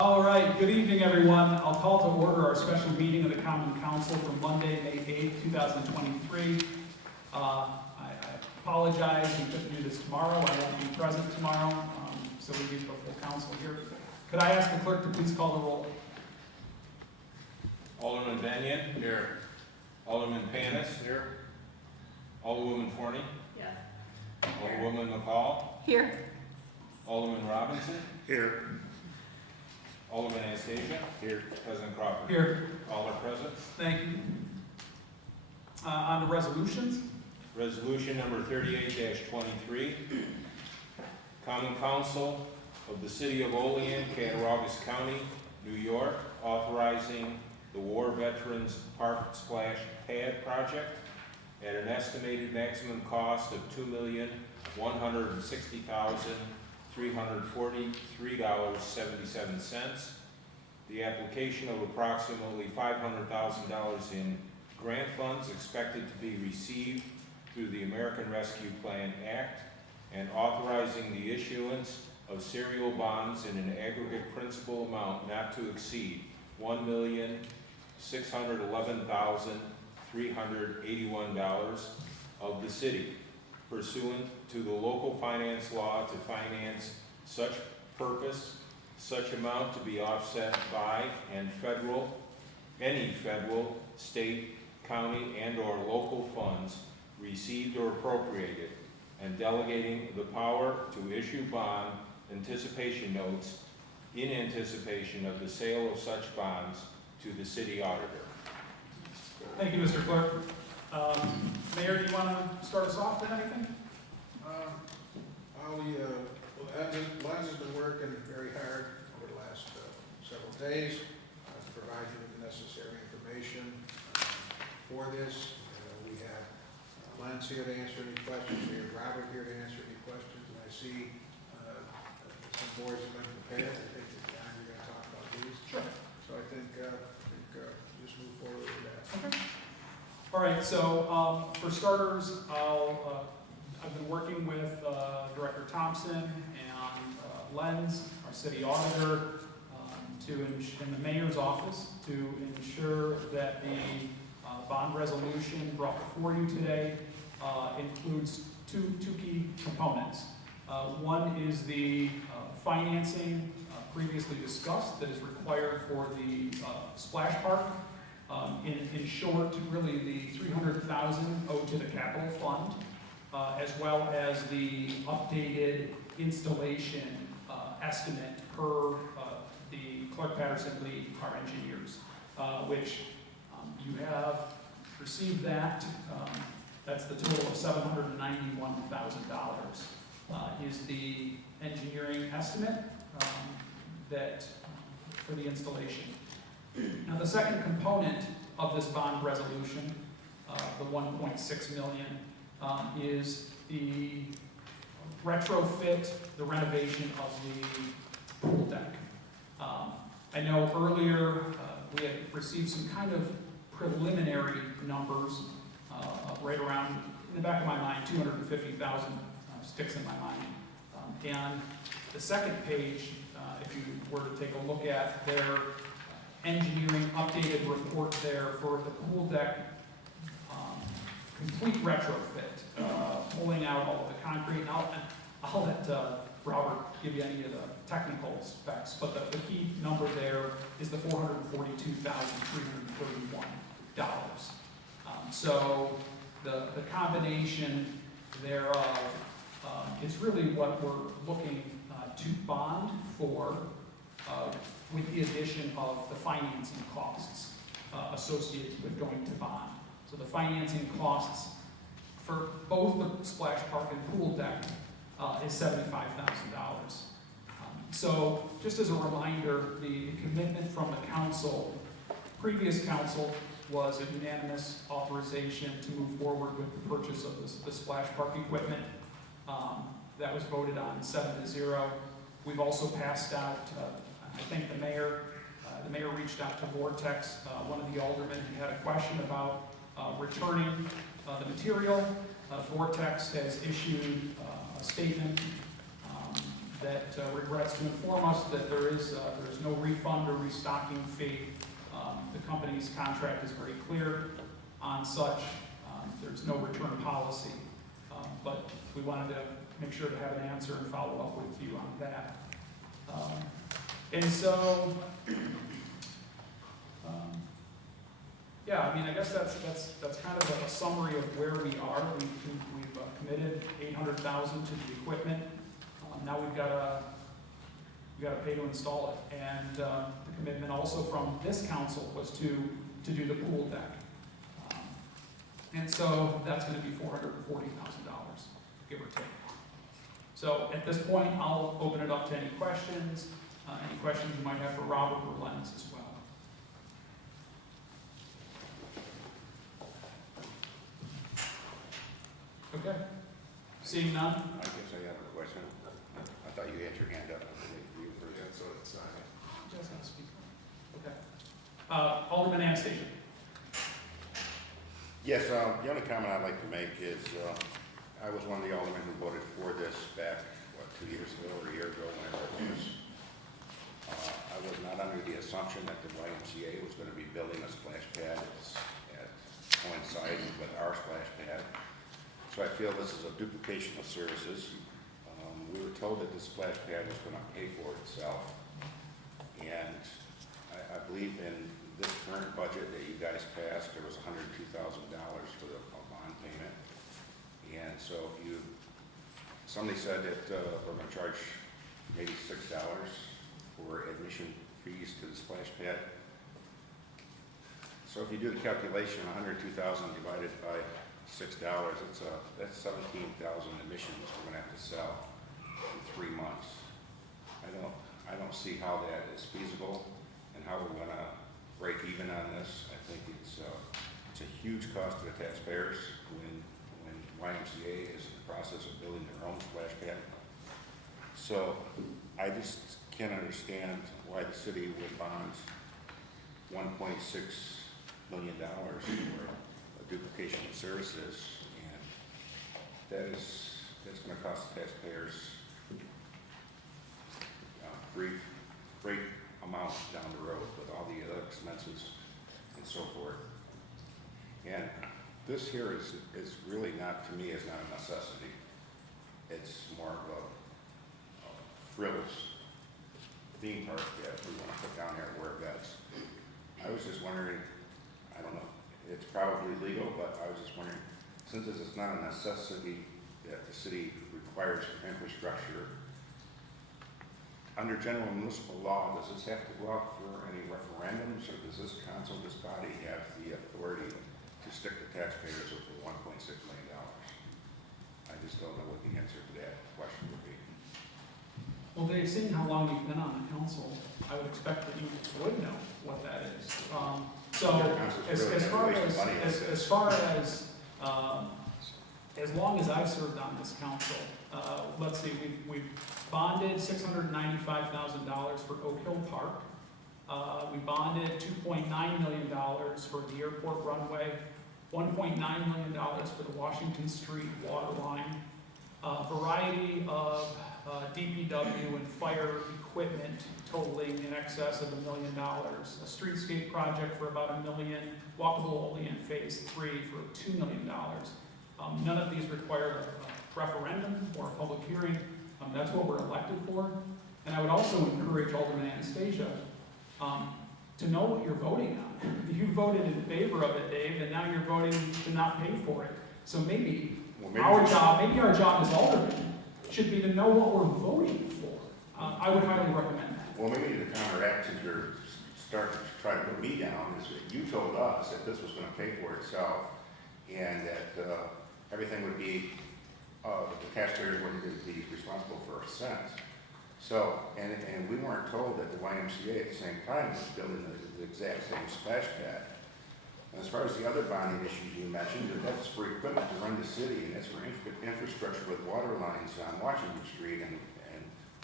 All right, good evening, everyone. I'll call to order our special meeting of the Common Council for Monday, May 8th, 2023. I apologize, we couldn't do this tomorrow. I won't be present tomorrow, so we need the full council here. Could I ask the clerk to please call the roll? Alderman Benyon. Here. Alderman Panis. Here. Alderwoman Forney. Yes. Alderwoman McCall. Here. Alderman Robinson. Here. Alderman Anastasia. Here. President Crawford. Here. All are present. Thank you. On to resolutions. Resolution number 38-23. Common Council of the City of Olean, Cattaraugus County, New York, authorizing the War Veterans Park Splash Pad project at an estimated maximum cost of $2,160,343.77. The application of approximately $500,000 in grant funds expected to be received through the American Rescue Plan Act, and authorizing the issuance of serial bonds in an aggregate principal amount not to exceed $1,611,381 of the city, pursuant to the local finance law to finance such purpose, such amount to be offset by any federal, state, county, and/or local funds received or appropriated, and delegating the power to issue bond anticipation notes in anticipation of the sale of such bonds to the city auditor. Thank you, Mr. Clerk. Mayor, do you want to start us off with anything? Lance has been working very hard over the last several days to provide you with the necessary information for this. We have Lance here to answer any questions. We have Robert here to answer any questions. And I see some boards have been prepared. I think that John, you're going to talk about these. Sure. So I think just move forward with that. Okay. All right, so for starters, I've been working with Director Thompson and Lenz, our city auditor, in the mayor's office to ensure that the bond resolution brought before you today includes two key components. One is the financing previously discussed that is required for the splash park. In short, really the $300,000 owed to the capital fund, as well as the updated installation estimate per the Clark Patterson Lee, our engineers, which you have received that. That's the total of $791,000 is the engineering estimate that for the installation. Now, the second component of this bond resolution, the $1.6 million, is the retrofit, the renovation of the pool deck. I know earlier we had received some kind of preliminary numbers right around, in the back of my mind, 250,000 sticks in my mind. And the second page, if you were to take a look at their engineering updated report there for the pool deck complete retrofit, pulling out all of the concrete. And I'll let Robert give you any of the technical specs, but the key number there is the $442,331. So the combination thereof is really what we're looking to bond for, with the addition of the financing costs associated with going to bond. So the financing costs for both the splash park and pool deck is $75,000. So just as a reminder, the commitment from the council, previous council, was a unanimous authorization to move forward with the purchase of the splash park equipment. That was voted on 7-0. We've also passed out, I think the mayor reached out to Vortex, one of the aldermen who had a question about returning the material. Vortex has issued a statement that that regrets to inform us that there is no refund or restocking fee. The company's contract is very clear on such. There's no return policy, but we wanted to make sure to have an answer and follow up with you on that. And so, yeah, I mean, I guess that's kind of a summary of where we are. We've committed $800,000 to the equipment. Now we've got to pay to install it. And the commitment also from this council was to do the pool deck. And so that's going to be $440,000, give or take. So at this point, I'll open it up to any questions you might have for Robert or Lenz as well. Okay. Seeing none? I guess I have a question. I thought you had your hand up. You first. Yeah, so it's, Just not speak. Okay. Alderman Anastasia. Yes, the only comment I'd like to make is I was one of the aldermen who voted for this back, 2 years ago or a year ago when I voted this. I was not under the assumption that the YMCA was going to be building a splash pad at coinciding with our splash pad. So I feel this is a duplication of services. We were told that the splash pad was going to pay for itself. And I believe in this current budget that you guys passed, there was $102,000 for the bond payment. And so if somebody said that we're going to charge maybe $6 for admission fees to the splash pad. So if you do the calculation, $102,000 divided by $6, that's 17,000 admissions we're going to have to sell in 3 months. I don't see how that is feasible and how we're going to break even on this. I think it's a huge cost to the taxpayers when YMCA is in the process of building their own splash pad. So I just can't understand why the city would bond $1.6 million for a duplication of services, and that's going to cost the taxpayers great amount down the road with all the other expenses and so forth. And this here is really not, to me, is not a necessity. It's more of a frills theme park that we want to put down here where that's. I was just wondering, I don't know, it's probably legal, but I was just wondering, since this is not a necessity that the city requires for infrastructure, under general municipal law, does this have to go out for any referendums, or does this council, this body, have the authority to stick the taxpayers with the $1.6 million? I just don't know what the answer to that question would be. Well, Dave, seeing how long you've been on the council, I would expect that you would know what that is. As long as I've served on this council, let's see, we've bonded $695,000 for Oak Hill Park. We bonded $2.9 million for the airport runway, $1.9 million for the Washington Street water line, a variety of DPW and fire equipment totaling in excess of $1 million, a streetscape project for about $1 million, walkable Olean Phase 3 for $2 million. None of these require a referendum or a public hearing. That's what we're elected for. And I would also encourage Alderman Anastasia to know what you're voting on. You voted in favor of it, Dave, and now you're voting to not pay for it. So maybe our job as aldermen should be to know what we're voting for. I would highly recommend that. Well, maybe the counteract to your start to try to put me down is that you told us that this was going to pay for itself, and that everything would be, the taxpayers wouldn't be responsible for a cent. So, and we weren't told that the YMCA at the same time was building the exact same splash pad. As far as the other bonding issues you mentioned, that's for equipment to run the city, and that's for infrastructure with water lines on Washington Street, and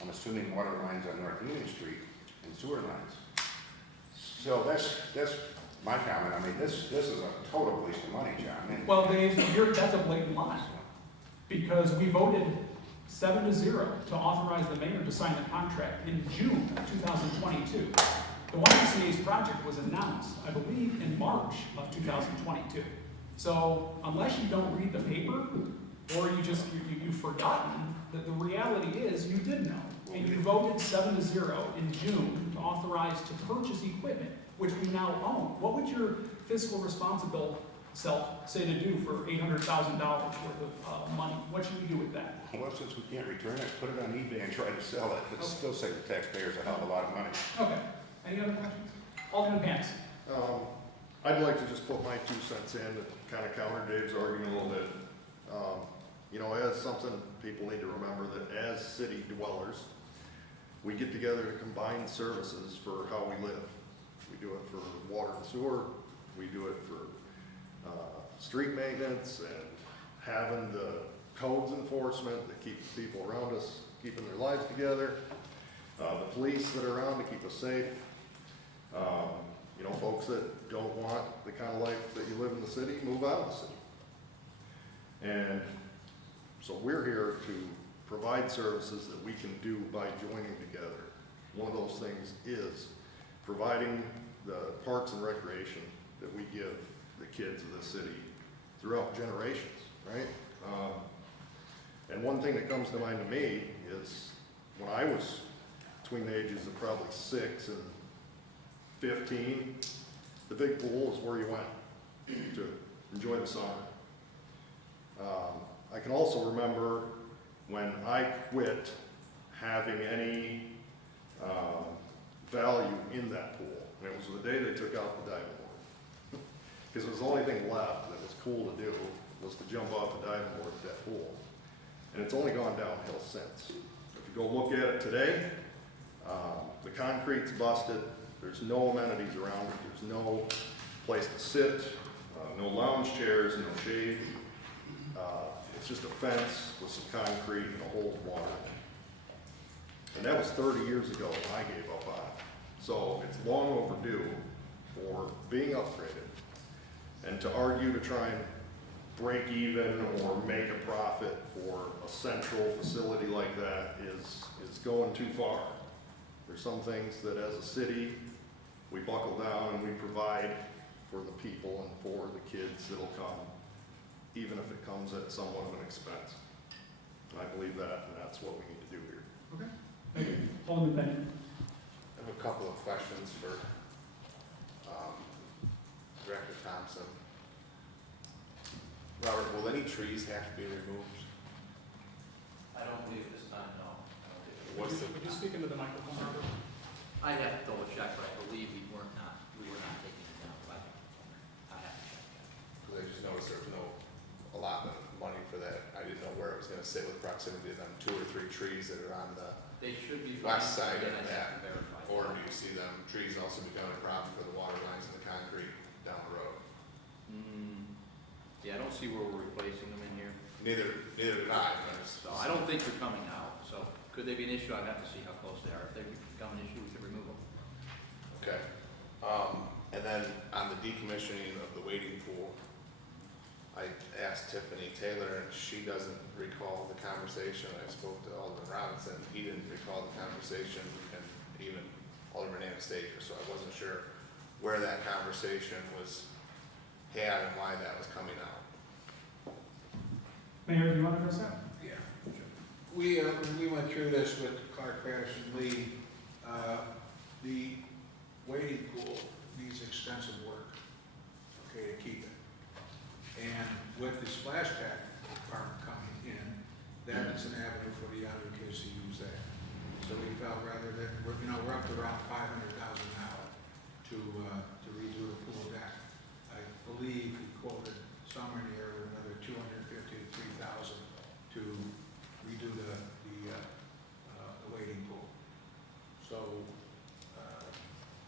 I'm assuming water lines on North Union Street, and sewer lines. So that's my comment. I mean, this is a total waste of money, John. Well, Dave, that's a blatant lie. Because we voted 7-0 to authorize the mayor to sign the contract in June of 2022. The YMCA's project was announced, I believe, in March of 2022. So unless you don't read the paper, or you've forgotten, that the reality is you did know. And you voted 7-0 in June to authorize to purchase equipment, which we now own. What would your fiscal responsible self say to do for $800,000 worth of money? What should we do with that? Well, since we can't return it, put it on eBay and try to sell it. It'll still save the taxpayers a hell of a lot of money. Okay. Any other questions? Alderman Pants. I'd like to just put my 2 cents in to kind of counter Dave's argument a little bit. You know, as something people need to remember, that as city dwellers, we get together to combine services for how we live. We do it for water and sewer, we do it for street maintenance and having the codes enforcement that keep the people around us, keeping their lives together, the police that are around to keep us safe. You know, folks that don't want the kind of life that you live in the city, move out of the city. And so we're here to provide services that we can do by joining together. One of those things is providing the parks and recreation that we give the kids of the city throughout generations, right? And one thing that comes to mind to me is when I was between the ages of probably 6 and 15, the big pool is where you went to enjoy the summer. I can also remember when I quit having any value in that pool. And it was the day they took out the diving board. Because it was the only thing left that was cool to do was to jump off the diving board at that pool. And it's only gone downhill since. If you go look at it today, the concrete's busted. There's no amenities around it. There's no place to sit, no lounge chairs, no shade. It's just a fence with some concrete and a hole of water. And that was 30 years ago when I gave up on it. So it's long overdue for being upgraded. And to argue to try and break even or make a profit for a central facility like that is going too far. There's some things that as a city, we buckle down and we provide for the people and for the kids that'll come, even if it comes at somewhat of an expense. And I believe that, and that's what we need to do here. Okay. Thank you. Alderman Bennett. I have a couple of questions for Director Thompson. Robert, will any trees have to be removed? I don't believe at this time, no. Would you speak into the microphone, Robert? I'd have to double check, but I believe we were not taking it down by the owner. I have to check that. Because I just noticed there was no allotment of money for that. I didn't know where it was gonna sit with proximity to them 2 or 3 trees that are on the They should be. west side Again, of I'd have that. to verify. Or do you see them, trees also becoming a problem for the water lines and the concrete down the road? Yeah, I don't see where we're replacing them in here. Neither do I, but So I don't think they're coming out. So could they be an issue? I'd have to see how close they are. If they become an issue, we could remove them. okay. And then on the decommissioning of the wading pool, I asked Tiffany Taylor, and she doesn't recall the conversation. I spoke to Alderman Robinson, he didn't recall the conversation, and even Alderman Anastasia, so I wasn't sure where that conversation was had and why that was coming out. Mayor, do you want to address that? Yeah. We went through this with Clark Patterson Lee. The wading pool needs extensive work, okay, to keep it. And with the splash pad park coming in, that is an avenue for the younger kids to use that. So we felt rather that, we're up to around $500,000 now to redo the pool deck. I believe he quoted somewhere near another $250,000 to $3,000 to redo the wading pool. So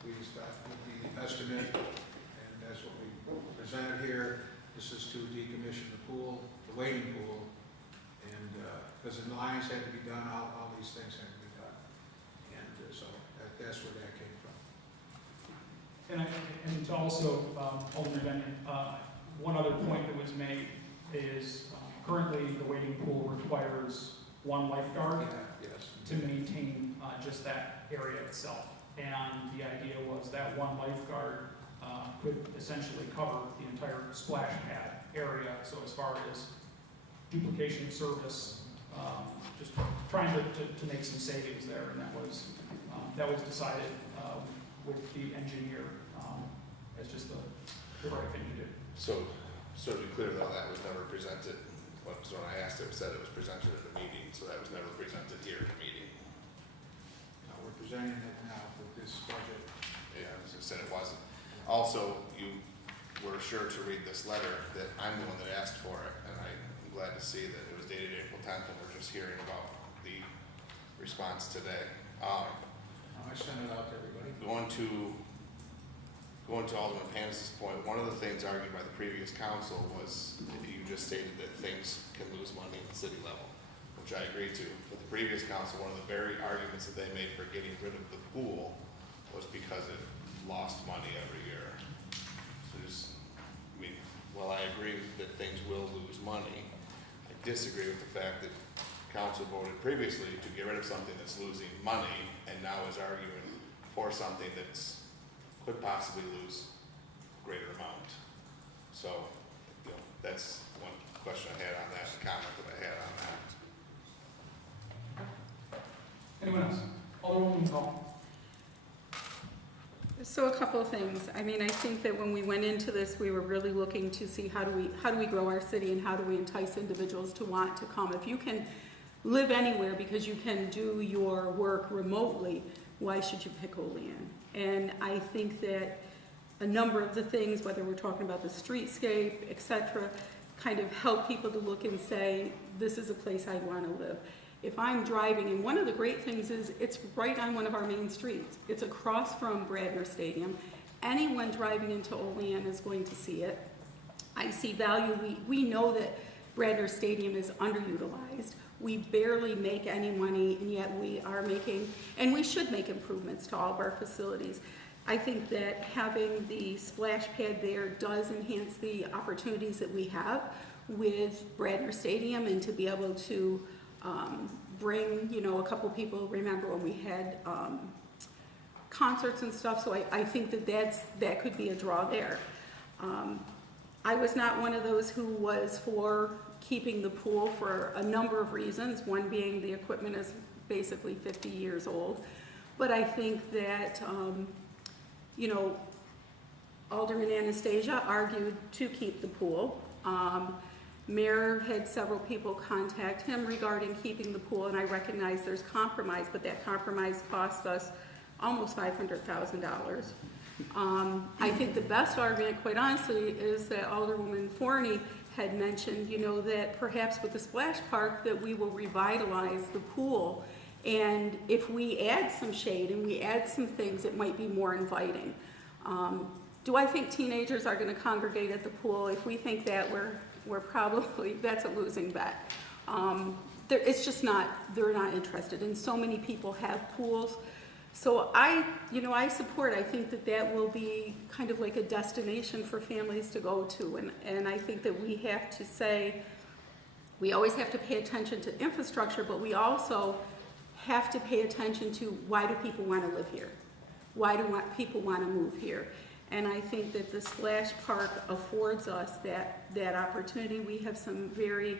we start with the estimate, and that's what we presented here. This is to decommission the pool, the wading pool, and because the lines had to be done, all these things had to be done, and so that's where that came from. And to also, Alderman Bennett, one other point that was made is currently the wading pool requires one lifeguard Yeah, yes. to maintain just that area itself. And the idea was that one lifeguard could essentially cover the entire splash pad area. So as far as duplication of service, just trying to make some savings there, and that was decided with the engineer as just the right thing to do. So to be clear though, that was never presented, because when I asked it said it was presented at the meeting, so that was never presented here at the meeting. We're presenting it now with this budget. Yeah, as I said, it wasn't. Also, you were sure to read this letter that I'm the one that asked for it, and I'm glad to see that it was dated April 10th, and we're just hearing about the response today. I sent it out to everybody. Going to Alderman Panis's point, one of the things argued by the previous council was that you just stated that things can lose money at the city level, which I agree to. But the previous council, one of the very arguments that they made for getting rid of the pool was because it lost money every year. So while I agree that things will lose money, I disagree with the fact that council voted previously to get rid of something that's losing money and now is arguing for something that's could possibly lose a greater amount. So, that's one question I had on that, a comment that I had on that. Anyone else? Alderwoman Hall. So a couple of things. I mean, I think that when we went into this, we were really looking to see how do we grow our city and how do we entice individuals to want to come. If you can live anywhere because you can do your work remotely, why should you pick Olean? And I think that a number of the things, whether we're talking about the streetscape, etc., kind of help people to look and say, this is a place I want to live. If I'm driving, and one of the great things is it's right on one of our main streets. It's across from Bradner Stadium. Anyone driving into Olean is going to see it. I see value. We know that Bradner Stadium is underutilized. We barely make any money, and yet we are making, and we should make improvements to all of our facilities. I think that having the splash pad there does enhance the opportunities that we have with Bradner Stadium, and to be able to bring, a couple people, remember when we had concerts and stuff, so I think that could be a draw there. I was not one of those who was for keeping the pool for a number of reasons, one being the equipment is basically 50 years old. But I think that, Alderman Anastasia argued to keep the pool. Mayor had several people contact him regarding keeping the pool, and I recognize there's compromise, but that compromise cost us almost $500,000. I think the best argument, quite honestly, is that Alderwoman Forney had mentioned, that perhaps with the splash park that we will revitalize the pool, and if we add some shade and we add some things, it might be more inviting. Do I think teenagers are going to congregate at the pool? If we think that, we're probably, that's a losing bet. It's just not, they're not interested, and so many people have pools. So I support, I think that will be kind of like a destination for families to go to, and I think that we have to say, we always have to pay attention to infrastructure, but we also have to pay attention to why do people want to live here? Why do people want to move here? And I think that the splash park affords us that opportunity. We have some very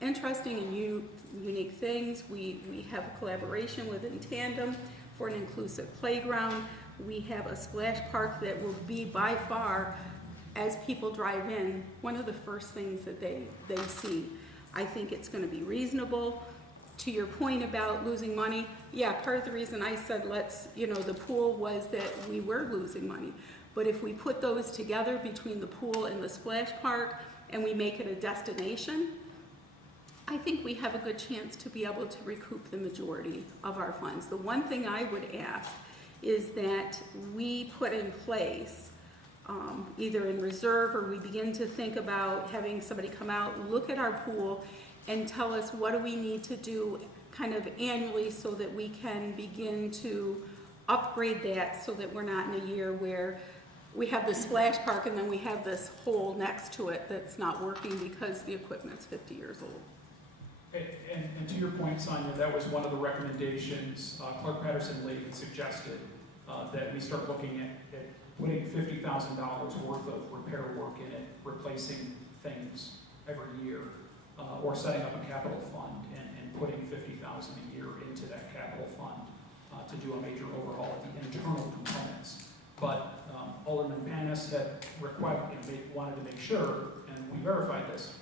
interesting and unique things. We have a collaboration within Tandem for an inclusive playground. We have a splash park that will be by far, as people drive in, one of the first things that they see. I think it's going to be reasonable. To your point about losing money, yeah, part of the reason I said the pool was that we were losing money. But if we put those together between the pool and the splash park and we make it a destination, I think we have a good chance to be able to recoup the majority of our funds. The one thing I would ask is that we put in place, either in reserve or we begin to think about having somebody come out, look at our pool, and tell us what do we need to do kind of annually so that we can begin to upgrade that so that we're not in a year where we have the splash park and then we have this hole next to it that's not working because the equipment's 50 years old. And to your point, Sonia, that was one of the recommendations, Clark Patterson Lake had suggested, that we start looking at putting $50,000 worth of repair work in it, replacing things every year, or setting up a capital fund and putting $50,000 a year into that capital fund to do a major overhaul of the internal components. But Alderman Panis had wanted to make sure, and we verified this.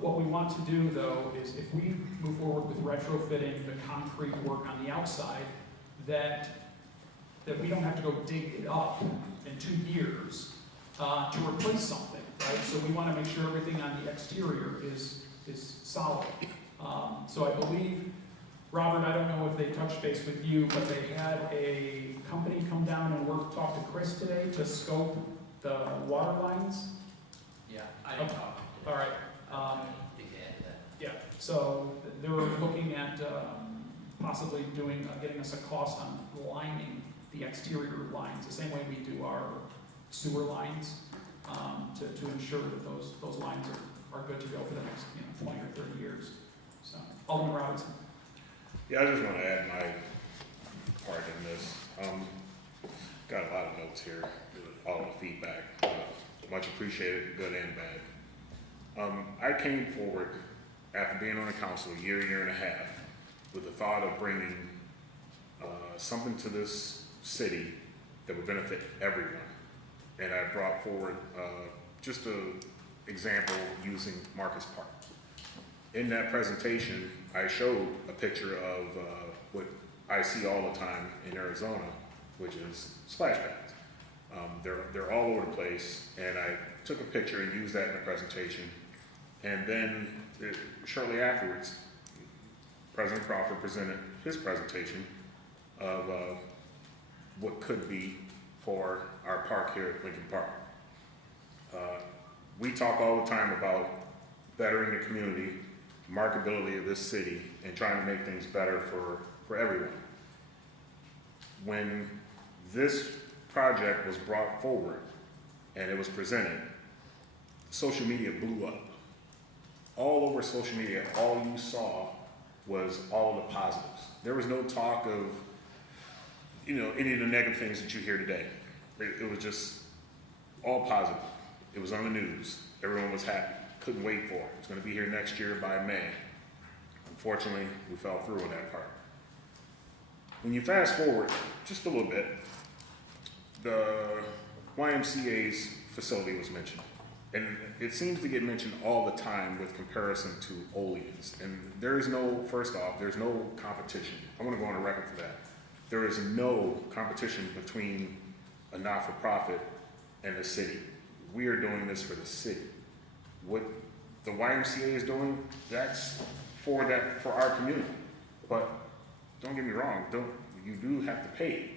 What we want to do, though, is if we move forward with retrofitting the concrete work on the outside, that we don't have to go dig it up in 2 years to replace something, right? So we want to make sure everything on the exterior is solid. So I believe, Robert, I don't know if they touched base with you, but they had a company come down and talk to Chris today to scope the water lines. Yeah, I didn't talk. All right. Big add to that. Yeah, so they're looking at possibly getting us a cost on lining the exterior lines, the same way we do our sewer lines, to ensure that those lines are good to go for the next 20 or 30 years. So, Alderman Robinson. Yeah, I just want to add my part in this. Got a lot of notes here, all the feedback, much appreciated, good and bad. I came forward after being on the council a year and a half with the thought of bringing something to this city that would benefit everyone. And I brought forward just an example using Marcus Park. In that presentation, I showed a picture of what I see all the time in Arizona, which is splash pads. They're all over the place, and I took a picture and used that in the presentation. And then shortly afterwards, President Crawford presented his presentation of what could be for our park here at Lincoln Park. We talk all the time about bettering the community, marketability of this city, and trying to make things better for everyone. When this project was brought forward and it was presented, social media blew up. All over social media, all you saw was all the positives. There was no talk of, any of the negative things that you hear today. It was just all positive. It was on the news. Everyone was happy. Couldn't wait for it. It's going to be here next year by May. Unfortunately, we fell through on that part. When you fast forward just a little bit, the YMCA's facility was mentioned. And it seems to get mentioned all the time with comparison to Olean's. And first off, there's no competition. I want to go on a record for that. There is no competition between a not-for-profit and the city. We are doing this for the city. What the YMCA is doing, that's for our community. But don't get me wrong, you do have to pay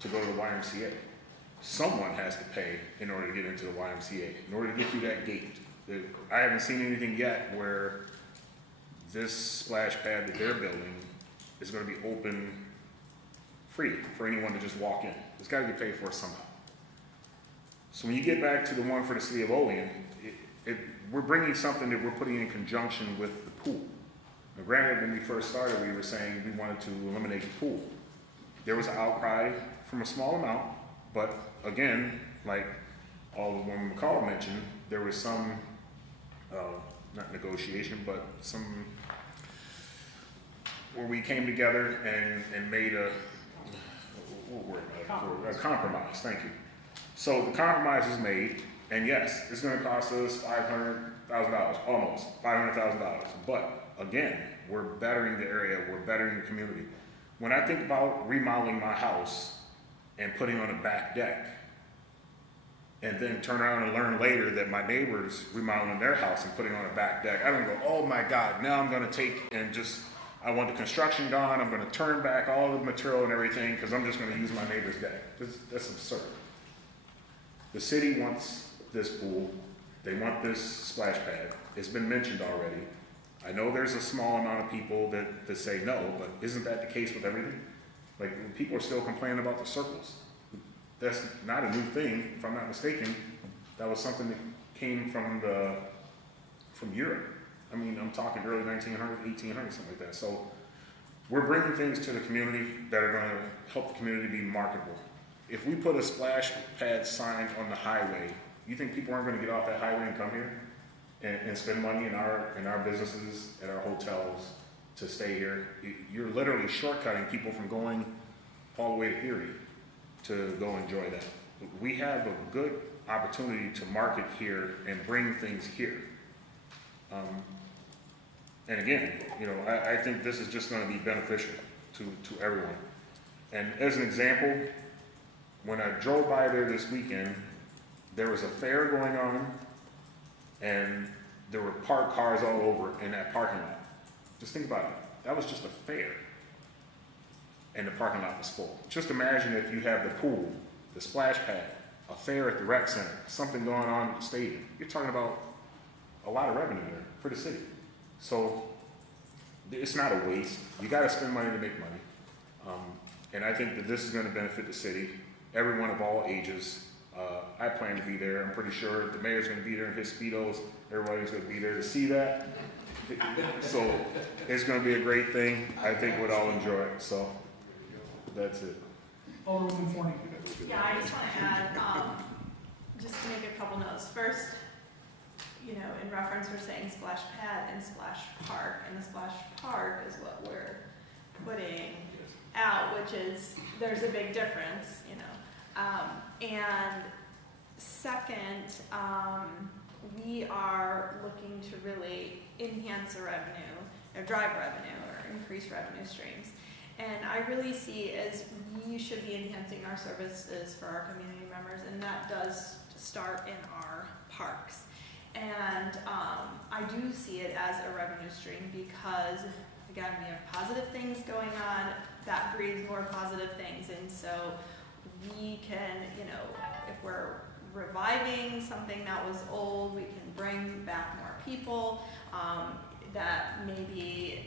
to go to the YMCA. Someone has to pay in order to get into the YMCA, in order to get through that gate. I haven't seen anything yet where this splash pad that they're building is going to be open free for anyone to just walk in. It's got to get paid for somehow. So when you get back to the one for the city of Olean, we're bringing something that we're putting in conjunction with the pool. Now, granted, when we first started, we were saying we wanted to eliminate the pool. There was an outcry from a small amount, but again, like Alderman McCall mentioned, there was some, not negotiation, but some, where we came together and made a compromise, thank you. So the compromise is made, and yes, it's gonna cost us $500,000, almost $500,000. But again, we're bettering the area, we're bettering the community. When I think about remodeling my house and putting on a back deck, and then turn around and learn later that my neighbor's remodeling their house and putting on a back deck, I don't go, oh my God, now I'm gonna I want the construction gone, I'm gonna turn back all the material and everything, because I'm just gonna use my neighbor's deck. That's absurd. The city wants this pool, they want this splash pad. It's been mentioned already. I know there's a small amount of people that say no, but isn't that the case with everything? Like, people are still complaining about the circles. That's not a new thing, if I'm not mistaken. That was something that came from Europe. I mean, I'm talking early 1900s, 1800s, something like that. So we're bringing things to the community that are gonna help the community be marketable. If we put a splash pad sign on the highway, you think people aren't gonna get off that highway and come here and spend money in our businesses, at our hotels, to stay here? You're literally shortcutting people from going all the way to Erie to go enjoy that. We have a good opportunity to market here and bring things here. And again, you know, I think this is just gonna be beneficial to everyone. And as an example, when I drove by there this weekend, there was a fair going on, and there were parked cars all over in that parking lot. Just think about it. That was just a fair, and the parking lot was full. Just imagine if you have the pool, the splash pad, a fair at the rec center, something going on at the stadium. You're talking about a lot of revenue there for the city. So it's not a waste. You got to spend money to make money. And I think that this is going to benefit the city, everyone of all ages. I plan to be there. I'm pretty sure the mayor's going to be there in his Speedos. Everybody's going to be there to see that. So it's going to be a great thing. I think we'd all enjoy it. So that's it. Alderwoman Forney. Yeah, I just want to add, just to make a couple notes. First, you know, in reference, we're saying splash pad and splash park, and the splash park is what we're putting out, which is, there's a big difference, you know. And second, we are looking to really enhance the revenue, or drive revenue, or increase revenue streams. And I really see as we should be enhancing our services for our community members, and that does start in our parks. And I do see it as a revenue stream because, again, we have positive things going on, that breeds more positive things. And so we can, you know, if we're reviving something that was old, we can bring back more people. That maybe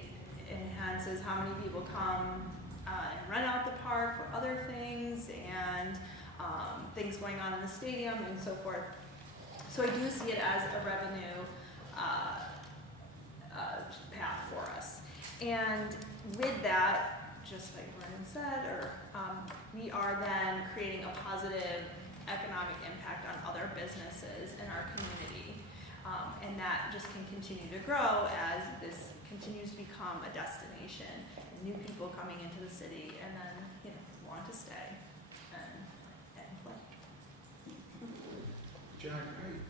enhances how many people come and rent out the park for other things, and things going on in the stadium and so forth. So I do see it as a revenue path for us. And with that, just like Vernon said, we are then creating a positive economic impact on other businesses in our community. And that just can continue to grow as this continues to become a destination, and new people coming into the city, and then, you know, want to stay and play. John, can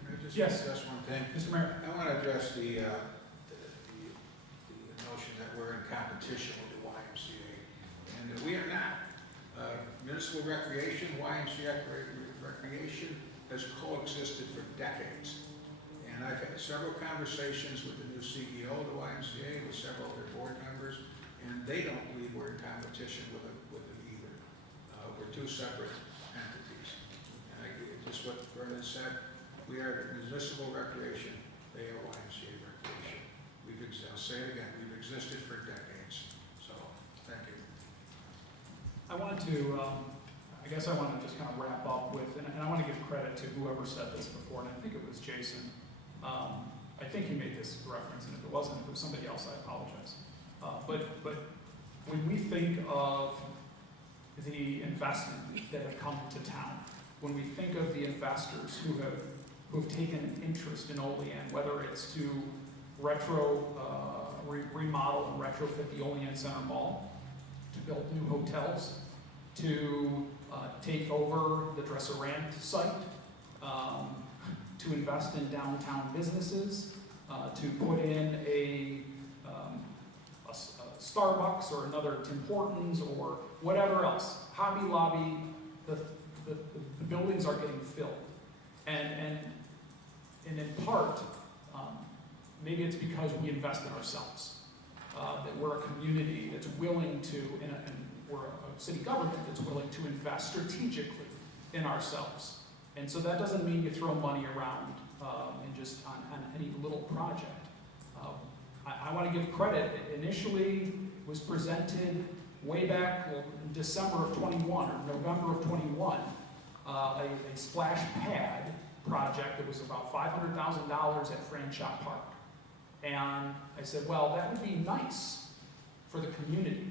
I just Yes. address one thing? Mr. Mayor. I want to address the notion that we're in competition with the YMCA, and that we are not. Municipal recreation, YMCA recreation has coexisted for decades. And I've had several conversations with the new CEO of the YMCA, with several of their board members, and they don't believe we're in competition with them either. We're two separate entities. And just what Vernon said, we are municipal recreation, they are YMCA recreation. I'll say it again, we've existed for decades. So, thank you. I wanted to, I guess I want to just kind of wrap up with, and I want to give credit to whoever said this before, and I think it was Jason. I think he made this reference, and if it wasn't, if it was somebody else, I apologize. But when we think of the investment that have come to town, when we think of the investors who have taken an interest in Olean, whether it's to remodel and retrofit the Olean Center Mall, to build new hotels, to take over the Dresser-Rand site, to invest in downtown businesses, to put in a Starbucks or another Tim Hortons or whatever else. Hobby Lobby, the buildings are getting filled. And in part, maybe it's because we invest in ourselves, that we're a community that's willing to, and we're a city government that's willing to invest strategically in ourselves. And so that doesn't mean you throw money around and just on any little project. I want to give credit. It initially was presented way back in December of 21 or November of 21 a splash pad project that was about $500,000 at Franchot Park. And I said, well, that would be nice for the community.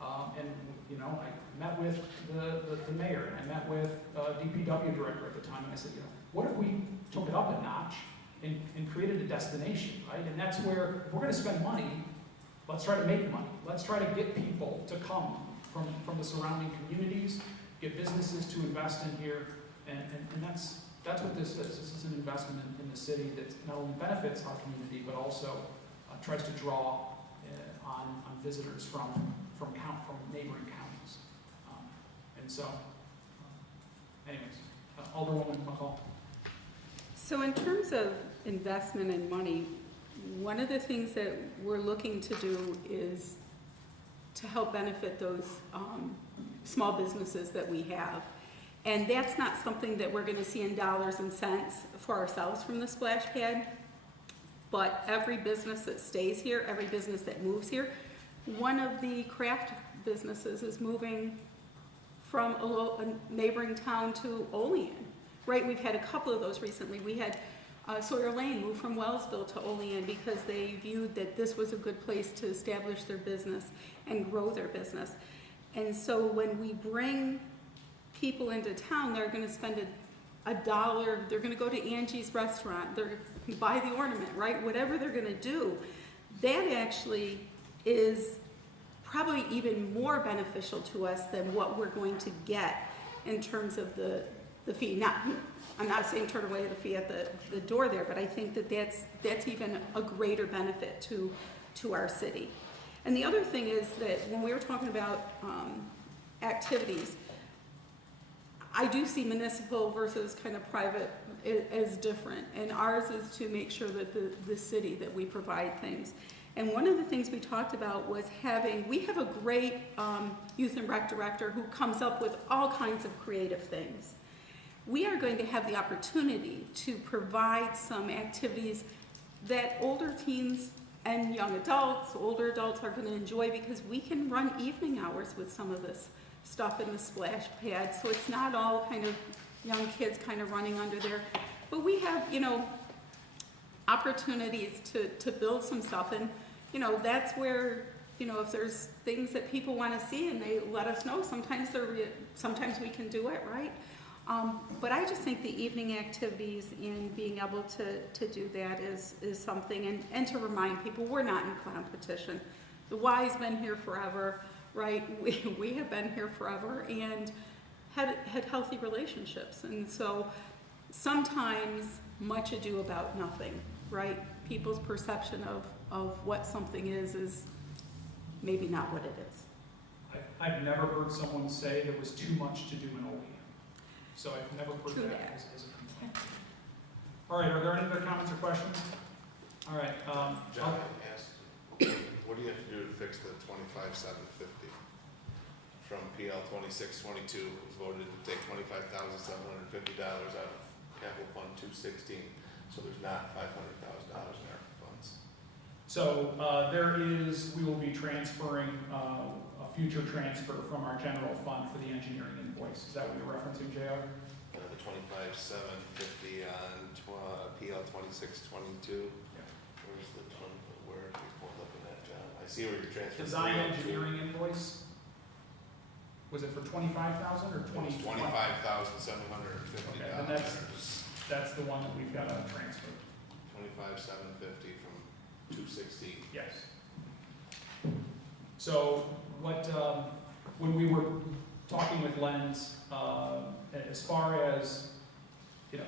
And, you know, I met with the mayor, and I met with DPW director at the time, and I said, you know, what if we took it up a notch and created a destination, right? And that's where, if we're gonna spend money, let's try to make money. Let's try to get people to come from the surrounding communities, get businesses to invest in here, and that's what this is. This is an investment in the city that not only benefits our community, but also tries to draw on visitors from neighboring counties. And so, anyways, Alderwoman McCall. So in terms of investment and money, one of the things that we're looking to do is to help benefit those small businesses that we have. And that's not something that we're gonna see in dollars and cents for ourselves from the splash pad, but every business that stays here, every business that moves here, one of the craft businesses is moving from a neighboring town to Olean, right? We've had a couple of those recently. We had Sawyer Lane moved from Wellsville to Olean because they viewed that this was a good place to establish their business and grow their business. And so when we bring people into town, they're gonna spend a dollar, they're gonna go to Angie's restaurant, they're gonna buy the ornament, right? Whatever they're gonna do, that actually is probably even more beneficial to us than what we're going to get in terms of the fee. I'm not saying turn away the fee at the door there, but I think that that's even a greater benefit to our city. And the other thing is that when we were talking about activities, I do see municipal versus kind of private as different, and ours is to make sure that the city, that we provide things. And one of the things we talked about was we have a great youth and rec director who comes up with all kinds of creative things. We are going to have the opportunity to provide some activities that older teens and young adults, older adults are going to enjoy, because we can run evening hours with some of this stuff in the splash pad. So it's not all kind of young kids kind of running under there. But we have, you know, opportunities to build some stuff. And, you know, that's where, you know, if there's things that people want to see and they let us know, sometimes sometimes we can do it, right? But I just think the evening activities and being able to do that is something, and to remind people we're not in competition. The Y's been here forever, right? We have been here forever and had healthy relationships. And so sometimes much ado about nothing, right? People's perception of what something is maybe not what it is. I've never heard someone say there was too much to do in Olean. So I've never heard that as a complaint. All right, are there any other comments or questions? All right. John asked, what do you have to do to fix the 25,750 from PL 2622? It was voted to take $25,750 out of Capital Fund 216. So there's not $500,000 in our funds. So we will be transferring a future transfer from our general fund for the engineering invoice. Is that what you're referencing, JR? The 25,750 on PL 2622. Yeah. Where's the where are you pulled up in that, John? I see where you're transferring. Design engineering invoice. Was it for 25,000 or 20? $25,750. Okay, and that's the one that we've got to transfer. 25,750 from 216. Yes. So when we were talking with Lens, as far as, you know,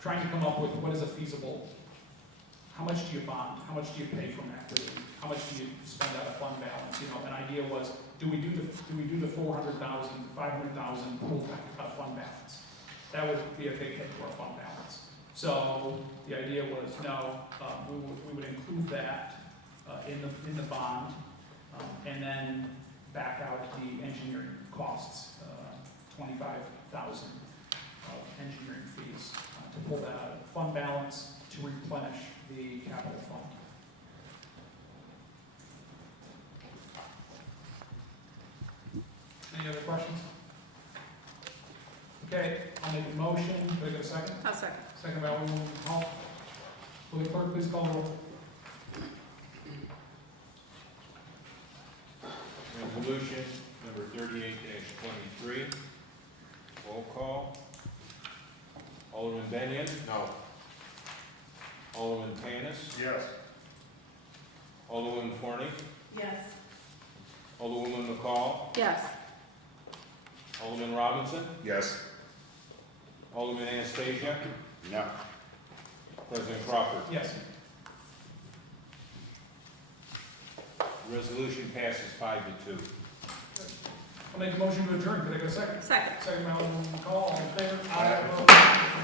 trying to come up with what is a feasible, how much do you bond, how much do you pay from equity, how much do you spend out of fund balance? You know, an idea was, do we do the 400,000, 500,000 pool out of fund balance? That would be a big hit to our fund balance. So the idea was, no, we would include that in the bond, and then back out the engineering costs, 25,000 of engineering fees to pull that out of the fund balance to replenish the capital fund. Any other questions? Okay, I'll make make a motion. Can I get a second? I'll second. Second by Alderwoman Hall. Will the clerk please call the roll? Resolution number 38-23. Roll call. Alderman Benyon. No. Alderman Panis. Yes. Alderwoman Forney. Yes. Alderwoman McCall. Yes. Alderman Robinson. Yes. Alderman Anastasia. No. President Crawford. Yes. The resolution passes 5-2. I'll make a motion to adjourn. Can I get a second? Second. Second by Alderwoman McCall. All in favor? Aye. Opposed?